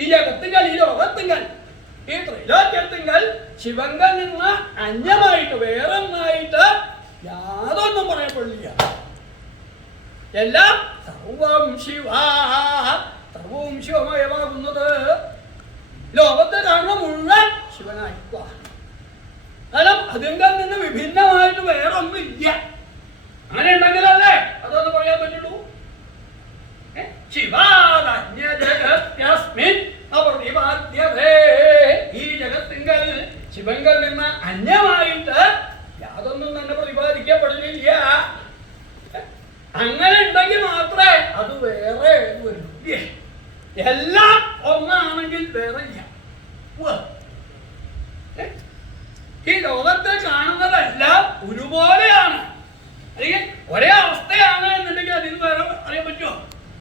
ഈ ജഗത്തിങ്കൽ, ഈ ലോകത്തിങ്കൽ, ഈ ത്രിലോക്യത്തിങ്കൽ ശിവങ്കൽ നിന്ന് അന്യമായിട്ട് വേറൊന്നായിട്ട് യാതൊന്നും പറയപ്പെടില്ല. എല്ലാം സർവം ശിവ, സർവവും ശിവമയമാകുന്നത് ലോകത്തെ കാണുന്ന മുഴുവൻ ശിവനായിക്കുക. കാരണം അതിങ്കൽ നിന്ന് വിഭിന്നമായിട്ട് വേറൊന്നുമില്ല. അങ്ങനെ ഉണ്ടെങ്കിലല്ലേ അതൊന്ന് പറയാൻ പറ്റുള്ളൂ. ഈ ജഗത്തിങ്കൽ ശിവങ്കൽ നിന്ന് അന്യമായിട്ട് യാതൊന്നും തന്നെ പ്രതിപാദിക്കപ്പെടുന്നില്ല. അങ്ങനെ ഉണ്ടെങ്കിൽ മാത്രമേ അത് വേറെ വരില്ലേ. എല്ലാം ഒന്നാണെങ്കിൽ വേറെ ഇല്ല. ഈ ലോകത്തെ കാണുന്നതെല്ലാം ഒരുപോലെയാണ്, അല്ലെങ്കിൽ ഒരേ അവസ്ഥയാണ് എന്നുണ്ടെങ്കിൽ അതിന് വേറെ